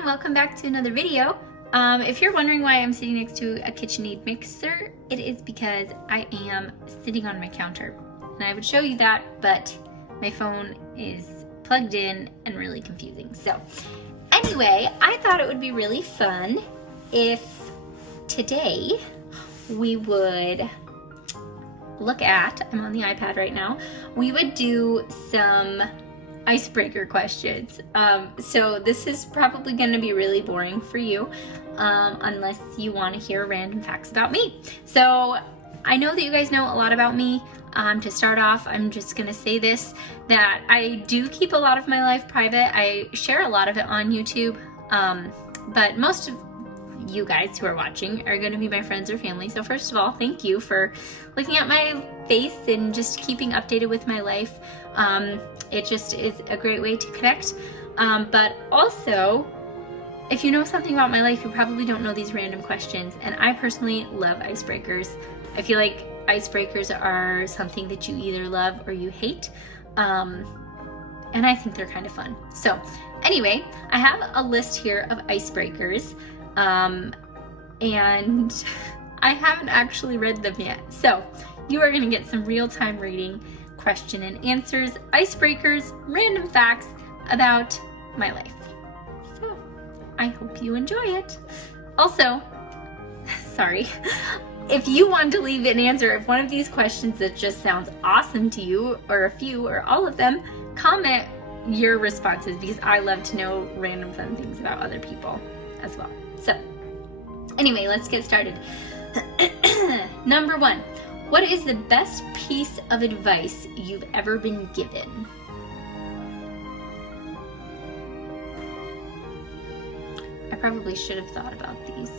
everyone, welcome back to another video. If you're wondering why I'm sitting next to a KitchenAid mixer, it is because I am sitting on my counter. And I would show you that, but my phone is plugged in and really confusing. So anyway, I thought it would be really fun if today we would look at, I'm on the iPad right now, we would do some icebreaker questions. So this is probably going to be really boring for you unless you want to hear random facts about me. So I know that you guys know a lot about me. To start off, I'm just going to say this, that I do keep a lot of my life private. I share a lot of it on YouTube, but most of you guys who are watching are going to be my friends or family. So first of all, thank you for looking at my face and just keeping updated with my life. It just is a great way to connect. But also, if you know something about my life, you probably don't know these random questions. And I personally love icebreakers. I feel like icebreakers are something that you either love or you hate. And I think they're kind of fun. So anyway, I have a list here of icebreakers. And I haven't actually read them yet. So you are going to get some real-time reading, question and answers, icebreakers, random facts about my life. So I hope you enjoy it. Also, sorry, if you want to leave an answer, if one of these questions that just sounds awesome to you, or a few or all of them, comment your responses because I love to know random fun things about other people as well. So anyway, let's get started. Number one, what is the best piece of advice you've ever been given? I probably should have thought about these.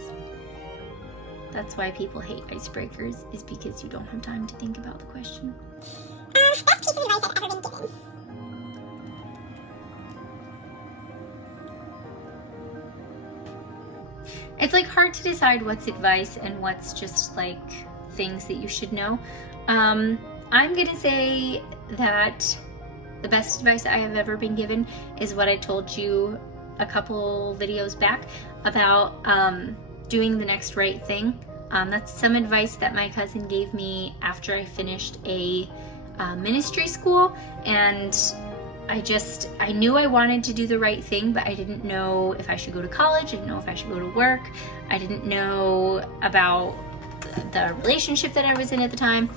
That's why people hate icebreakers, is because you don't have time to think about the question. Best piece of advice I've ever been given. It's like hard to decide what's advice and what's just like things that you should know. I'm gonna say that the best advice I have ever been given is what I told you a couple videos back about doing the next right thing. That's some advice that my cousin gave me after I finished a ministry school, and I knew I wanted to do the right thing, but I didn't know if I should go to college, I didn't know if I should go to work, I didn't know about the relationship that I was in at the time.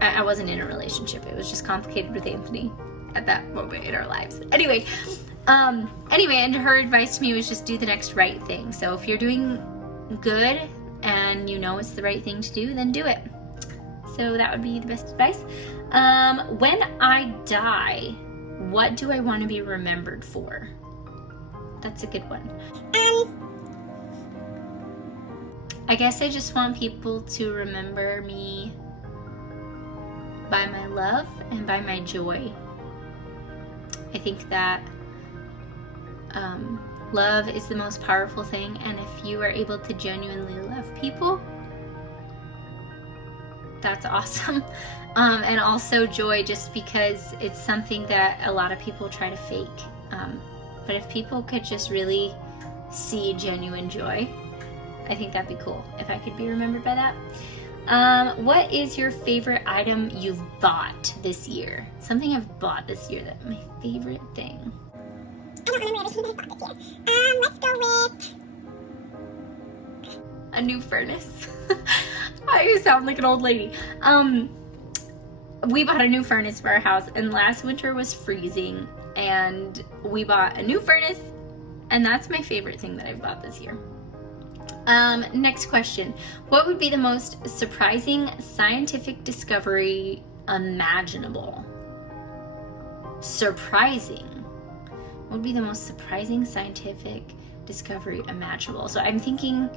I wasn't in a relationship, it was just complicated with Anthony at that moment in our lives. Anyway, and her advice to me was just do the next right thing. So if you're doing good and you know it's the right thing to do, then do it. So that would be the best advice. When I die, what do I want to be remembered for? That's a good one. I guess I just want people to remember me by my love and by my joy. I think that love is the most powerful thing, and if you are able to genuinely love people, that's awesome. And also joy, just because it's something that a lot of people try to fake. But if people could just really see genuine joy, I think that'd be cool if I could be remembered by that. What is your favorite item you've bought this year? Something I've bought this year that's my favorite thing. I don't remember everything that I bought this year. Let's go with a new furnace. I sound like an old lady. We bought a new furnace for our house, and last winter was freezing, and we bought a new furnace, and that's my favorite thing that I've bought this year. Next question. What would be the most surprising scientific discovery imaginable? Surprising. What would be the most surprising scientific discovery imaginable? So I'm thinking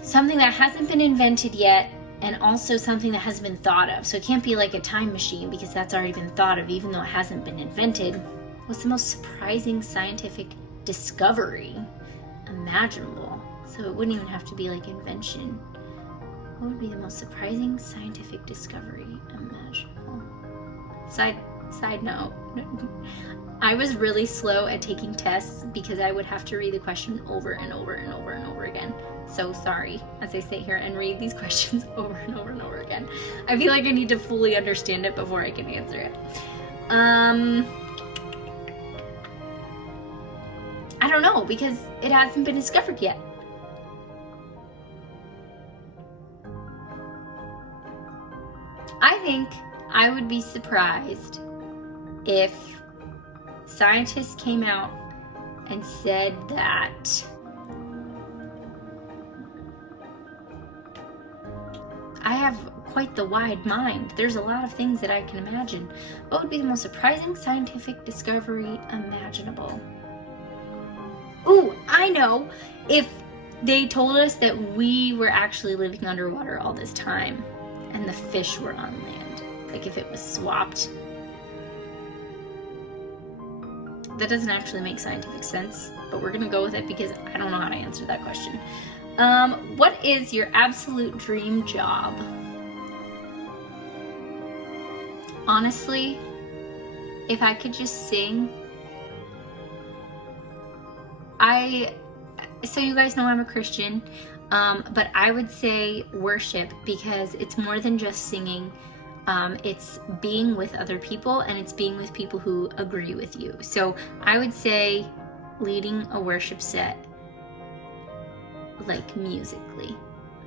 something that hasn't been invented yet, and also something that hasn't been thought of. So it can't be like a time machine, because that's already been thought of even though it hasn't been invented. What's the most surprising scientific discovery imaginable? So it wouldn't even have to be like invention. What would be the most surprising scientific discovery imaginable? So Side note, I was really slow at taking tests because I would have to read the question over and over and over and over again. So sorry as I sit here and read these questions over and over and over again. I feel like I need to fully understand it before I can answer it. I don't know, because it hasn't been discovered yet. I think I would be surprised if scientists came out and said that I have quite the wide mind. There's a lot of things that I can imagine. What would be the most surprising scientific discovery imaginable? Ooh, I know! If they told us that we were actually living underwater all this time and the fish were on land. Like if it was swapped. That doesn't actually make scientific sense, but we're gonna go with it because I don't know how to answer that question. What is your absolute dream job? Honestly, if I could just sing, so you guys know I'm a Christian, but I would say worship because it's more than just singing. It's being with other people and it's being with people who agree with you. So I would say leading a worship set, like musically.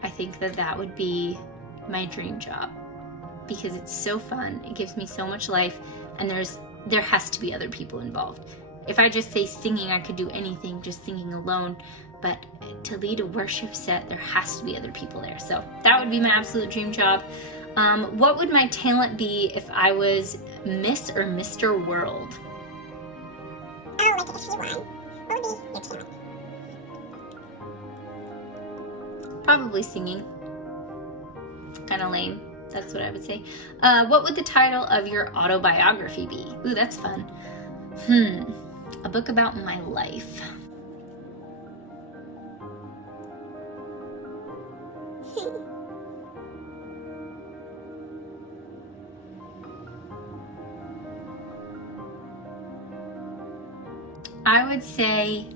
I think that would be my dream job because it's so fun. It gives me so much life, and there has to be other people involved. If I just say singing, I could do anything just singing alone, but to lead a worship set, there has to be other people there. So that would be my absolute dream job. What would my talent be if I was Miss or Mr. World? Oh, like if you won, what would be your talent? Probably singing. Kind of lame. That's what I would say. What would the title of your autobiography be? Ooh, that's fun. A book about my life. I would say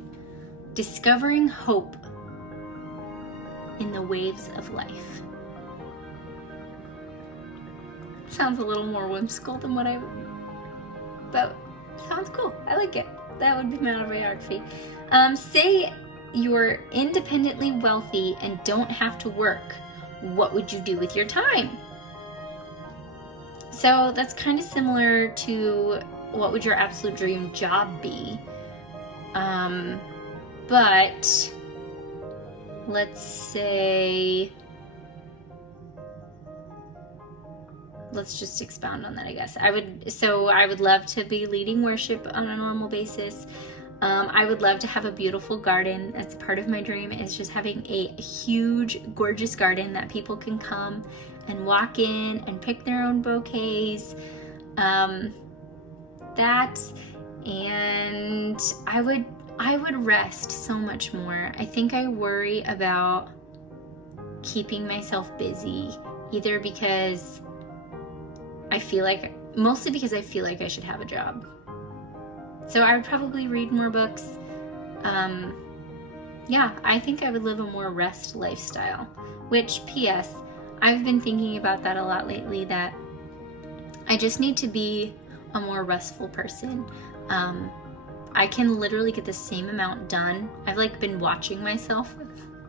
discovering hope in the waves of life. Sounds a little more whimsical than what but sounds cool. I like it. That would be my autobiography. Say you're independently wealthy and don't have to work. What would you do with your time? So that's kind of similar to what would your absolute dream job be? But let's say, let's just expound on that, I guess. I would love to be leading worship on a normal basis. I would love to have a beautiful garden. That's part of my dream, is just having a huge, gorgeous garden that people can come and walk in and pick their own bouquets. And I would rest so much more. I think I worry about keeping myself busy, either because mostly because I feel like I should have a job. So I would probably read more books. Yeah, I think I would live a more rest lifestyle, which, P.S., I've been thinking about that a lot lately, that I just need to be a more restful person. I can literally get the same amount done. I've been watching myself.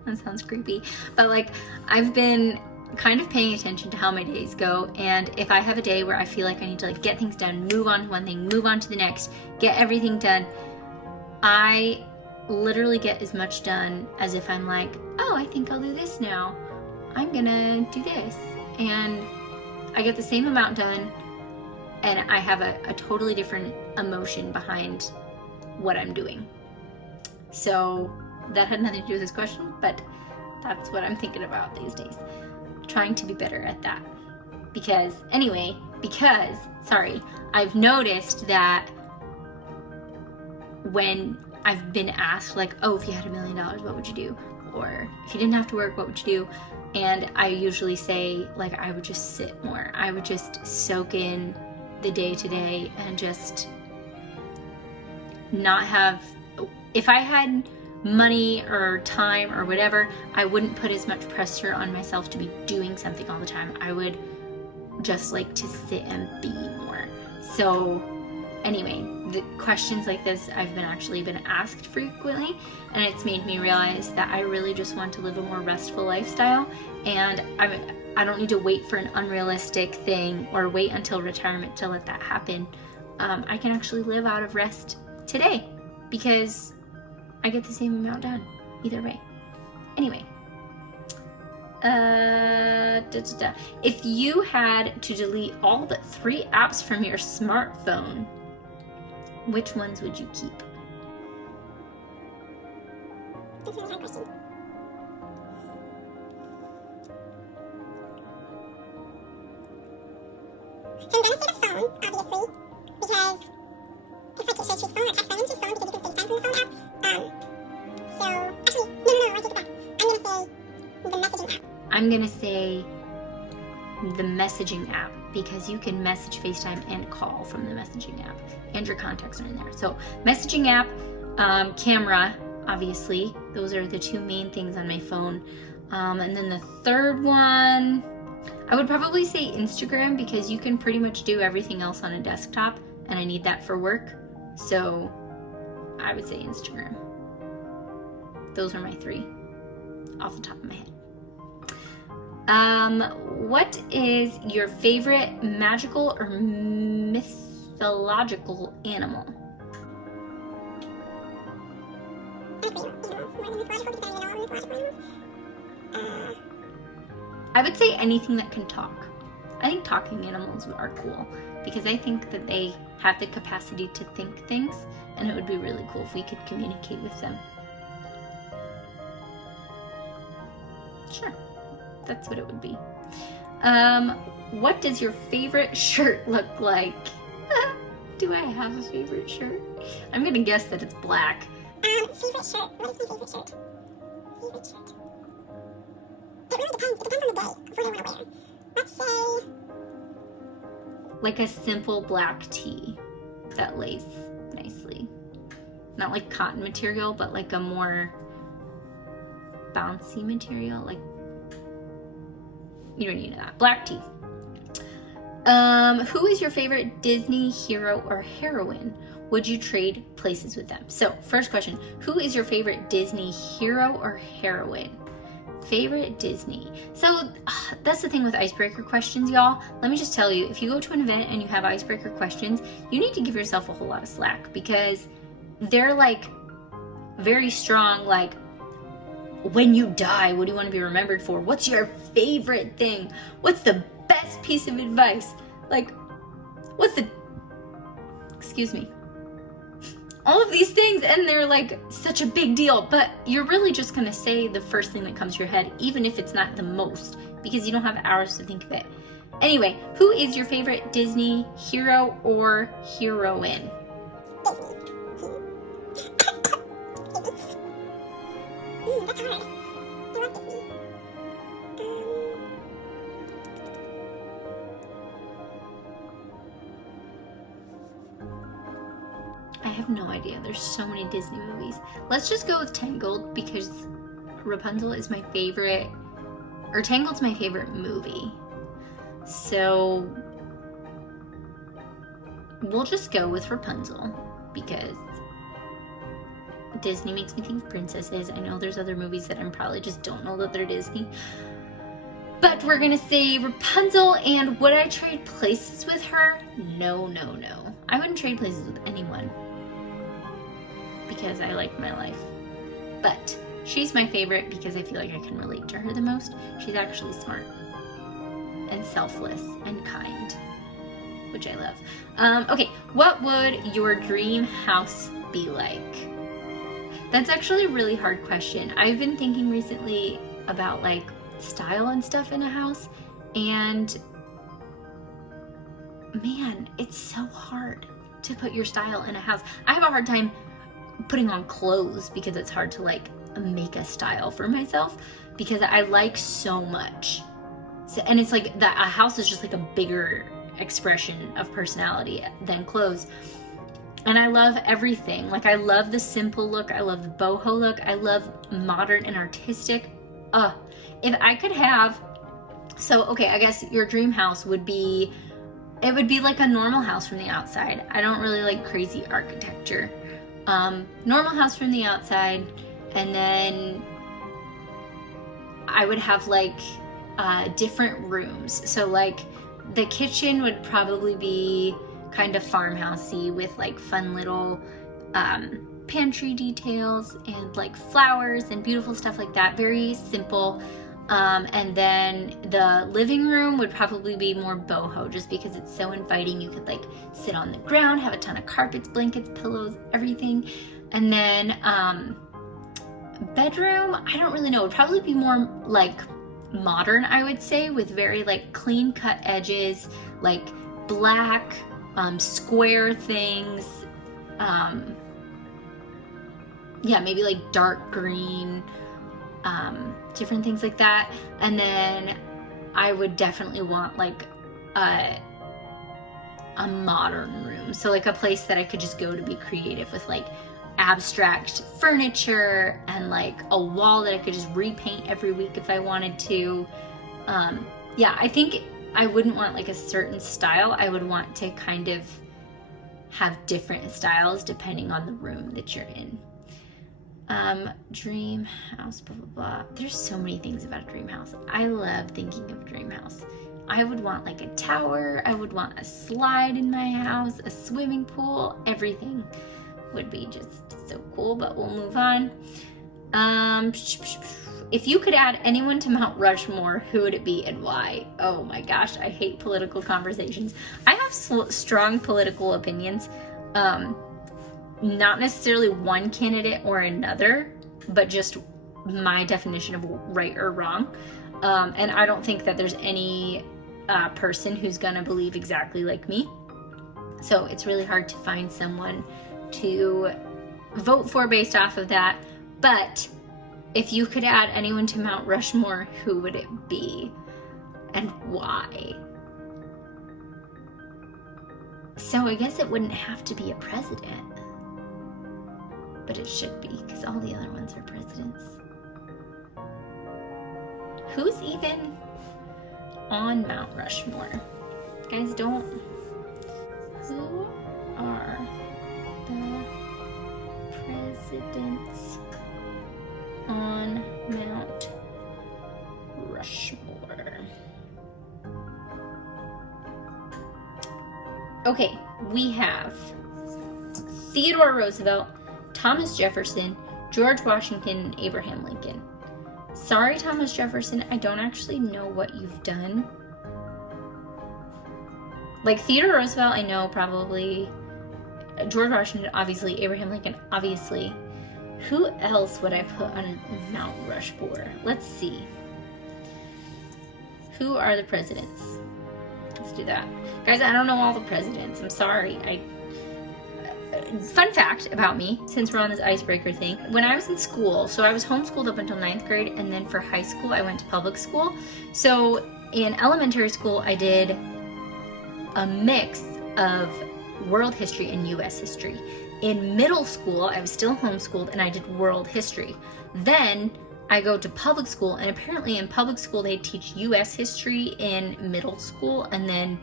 That sounds creepy, but I've been kind of paying attention to how my days go, and if I have a day where I feel like I need to get things done, move on to one thing, move on to the next, get everything done, I literally get as much done as if I'm oh, I think I'll do this now. I'm gonna do this, and I get the same amount done, and I have a totally different emotion behind what I'm doing. So that had nothing to do with this question, but that's what I'm thinking about these days. Trying to be better at that. Because I've noticed that when I've been asked oh, if you had $1 million, what would you do? Or if you didn't have to work, what would you do? And I usually say I would just sit more. I would just soak in the day to day and just not have, if I had money or time or whatever, I wouldn't put as much pressure on myself to be doing something all the time. I would just like to sit and be more. So anyway, the questions like this I've been asked frequently, and it's made me realize that I really just want to live a more restful lifestyle, and I don't need to wait for an unrealistic thing or wait until retirement to let that happen. I can actually live out of rest today because I get the same amount done either way. Anyway, if you had to delete all but 3 apps from your smartphone, which ones would you keep? That's a really hard question. So I'm gonna say the phone, obviously, because it's like it says choose phone or text phone, choose phone because you can FaceTime from the phone app. So actually, no, I take it back. I'm gonna say the messaging app. I'm gonna say the messaging app because you can message, FaceTime, and call from the messaging app, and your contacts are in there. So messaging app, camera, obviously, those are the 2 main things on my phone. And then the third one, I would probably say Instagram because you can pretty much do everything else on a desktop, and I need that for work. So I would say Instagram. Those are my 3 off the top of my head. What is your favorite magical or mythological animal? I would say anything that can talk. I think talking animals are cool because I think that they have the capacity to think things, and it would be really cool if we could communicate with them. Sure, that's what it would be. What does your favorite shirt look like? Do I have a favorite shirt? I'm gonna guess that it's black. Favorite shirt. What is my favorite shirt? Favorite shirt. It really depends. It depends on the day of what I want to wear. Let's say Like a simple black tee that lays nicely. Not like cotton material, but like a more bouncy material. Like, you don't need that. Black tee. Who is your favorite Disney hero or heroine? Would you trade places with them? So, first question, who is your favorite Disney hero or heroine? Favorite Disney. So, that's the thing with icebreaker questions, y'all. Let me just tell you, if you go to an event and you have icebreaker questions, you need to give yourself a whole lot of slack because they're like very strong, like, when you die, what do you want to be remembered for? What's your favorite thing? What's the best piece of advice? Like, what's the, excuse me, all of these things, and they're like such a big deal, but you're really just gonna say the first thing that comes to your head, even if it's not the most, because you don't have hours to think of it. Anyway, who is your favorite Disney hero or heroine? that's hard. I love Disney. I have no idea. There's so many Disney movies. Let's just go with Tangled because Rapunzel is my favorite, or Tangled's my favorite movie. So we'll just go with Rapunzel because Disney makes me think of princesses. I know there's other movies that I probably just don't know that they're Disney. But we're gonna say Rapunzel, and would I trade places with her? No. I wouldn't trade places with anyone because I like my life. But she's my favorite because I feel like I can relate to her the most. She's actually smart and selfless and kind, which I love. Okay, what would your dream house be like? That's actually a really hard question. I've been thinking recently about like style and stuff in a house, and man, it's so hard to put your style in a house. I have a hard time putting on clothes because it's hard to like make a style for myself because I like so much. So, and it's like that a house is just like a bigger expression of personality than clothes. And I love everything. Like, I love the simple look. I love the boho look. I love modern and artistic. If I could have, so, okay, I guess your dream house would be, it would be like a normal house from the outside. I don't really like crazy architecture. Normal house from the outside, and then I would have like different rooms. So like the kitchen would probably be kind of farmhousey with like fun little pantry details and like flowers and beautiful stuff like that. Very simple. And then the living room would probably be more boho, just because it's so inviting. You could like sit on the ground, have a ton of carpets, blankets, pillows, everything. And then bedroom, I don't really know. It would probably be more like modern, I would say, with very like clean cut edges, like black, square things. Yeah, maybe like dark green, different things like that. And then I would definitely want like a modern room. So like a place that I could just go to be creative with like abstract furniture and like a wall that I could just repaint every week if I wanted to. Yeah, I think I wouldn't want like a certain style. I would want to kind of have different styles depending on the room that you're in. Dream house, blah, blah, blah. There's so many things about a dream house. I love thinking of dream house. I would want like a tower. I would want a slide in my house, a swimming pool. Everything would be just so cool, but we'll move on. If you could add anyone to Mount Rushmore, who would it be and why? Oh my gosh, I hate political conversations. I have strong political opinions. Not necessarily one candidate or another, but just my definition of right or wrong. And I don't think that there's any person who's gonna believe exactly like me. So it's really hard to find someone to vote for based off of that. But if you could add anyone to Mount Rushmore, who would it be and why? So I guess it wouldn't have to be a president, but it should be, because all the other ones are presidents. Who's even on Mount Rushmore? Guys, don't. Who are the presidents on Mount Rushmore? Okay, we have Theodore Roosevelt, Thomas Jefferson, George Washington, and Abraham Lincoln. Sorry, Thomas Jefferson, I don't actually know what you've done. Like Theodore Roosevelt, I know probably. George Washington, obviously. Abraham Lincoln, obviously. Who else would I put on Mount Rushmore? Let's see. Who are the presidents? Let's do that. Guys, I don't know all the presidents. I'm sorry. Fun fact about me, since we're on this icebreaker thing, when I was in school, so I was homeschooled up until 9th grade, and then for high school, I went to public school. So in elementary school, I did a mix of world history and US history. In middle school, I was still homeschooled and I did world history. Then I go to public school, and apparently in public school, they teach US history in middle school and then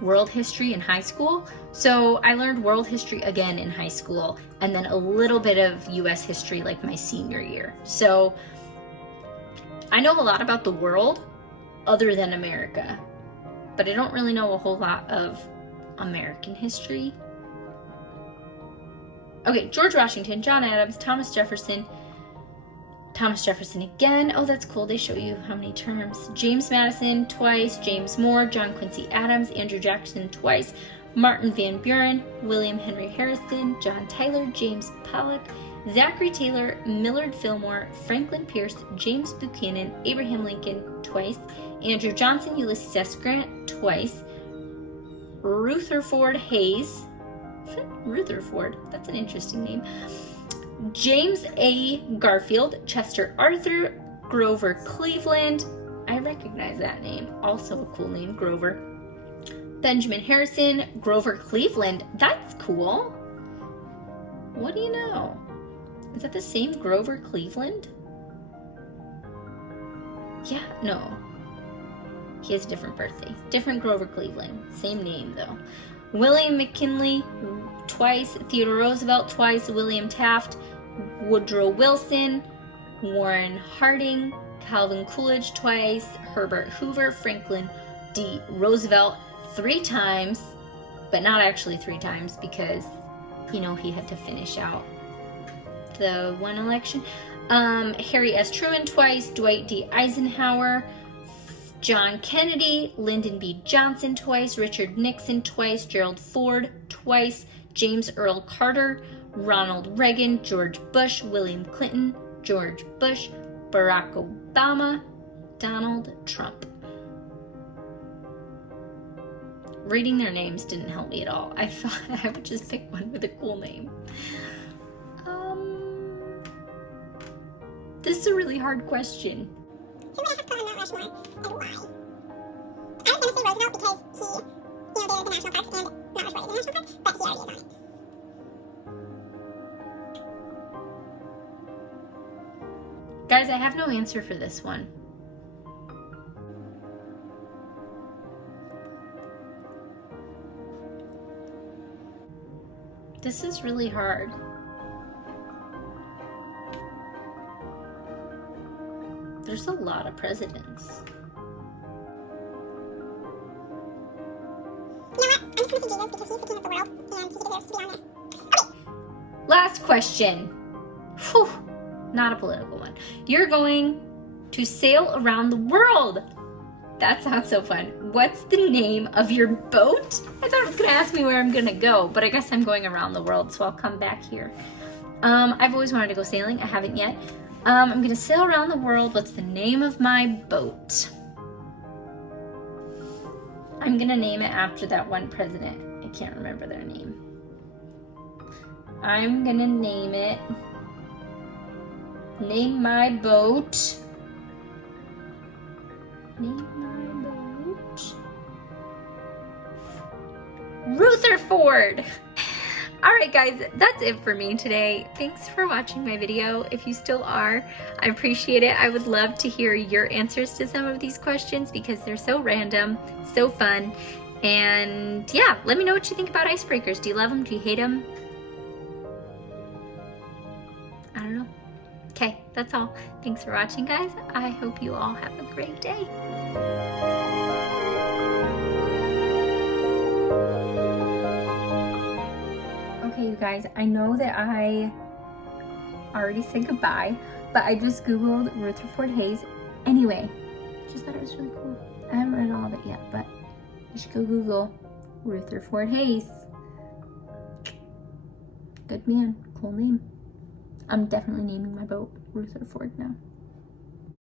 world history in high school. So I learned world history again in high school, and then a little bit of US history like my senior year. So I know a lot about the world other than America, but I don't really know a whole lot of American history. Okay, George Washington, John Adams, Thomas Jefferson again. Oh, that's cool. They show you how many terms. James Madison twice, James Moore, John Quincy Adams, Andrew Jackson twice, Martin Van Buren, William Henry Harrison, John Tyler, James Pollock, Zachary Taylor, Millard Fillmore, Franklin Pierce, James Buchanan, Abraham Lincoln twice, Andrew Johnson, Ulysses S. Grant twice, Rutherford Hayes, Rutherford, that's an interesting name, James A. Garfield, Chester Arthur, Grover Cleveland, I recognize that name, also a cool name, Grover, Benjamin Harrison, Grover Cleveland. That's cool. What do you know? Is that the same Grover Cleveland? Yeah, no. He has a different birthday. Different Grover Cleveland. Same name though. William McKinley twice, Theodore Roosevelt twice, William Taft, Woodrow Wilson, Warren Harding, Calvin Coolidge twice, Herbert Hoover, Franklin D. Roosevelt 3 times, but not actually 3 times because, you know, he had to finish out the one election. Harry S. Truman twice, Dwight D. Eisenhower, John Kennedy, Lyndon B. Johnson twice, Richard Nixon twice, Gerald Ford twice, James Earl Carter, Ronald Reagan, George Bush, William Clinton, George Bush, Barack Obama, Donald Trump. Reading their names didn't help me at all. I thought I would just pick one with a cool name. This is a really hard question. Who would I have put on Mount Rushmore and why? I was going to say Roosevelt because he, did the national parks and Mount Rushmore is a national park, but he already is on it. Guys, I have no answer for this one. This is really hard. There's a lot of presidents. You know what? I'm just going to say Jesus because he's the king of the world and he deserves to be on there. Okay. Last question. Whew, not a political one. You're going to sail around the world. That sounds so fun. What's the name of your boat? I thought it was gonna ask me where I'm gonna go, but I guess I'm going around the world, so I'll come back here. I've always wanted to go sailing. I haven't yet. I'm gonna sail around the world. What's the name of my boat? I'm gonna name it after that one president. I can't remember their name. I'm gonna name my boat. Rutherford. Alright guys, that's it for me today. Thanks for watching my video. If you still are, I appreciate it. I would love to hear your answers to some of these questions because they're so random, so fun. And yeah, let me know what you think about icebreakers. Do you love them? Do you hate them? I don't know. Okay, that's all. Thanks for watching, guys. I hope you all have a great day. Okay, you guys, I know that I already said goodbye, but I just Googled Rutherford Hayes. Anyway, just thought it was really cool. I haven't read all of it yet, but you should go Google Rutherford Hayes. Good man, cool name. I'm definitely naming my boat Rutherford now.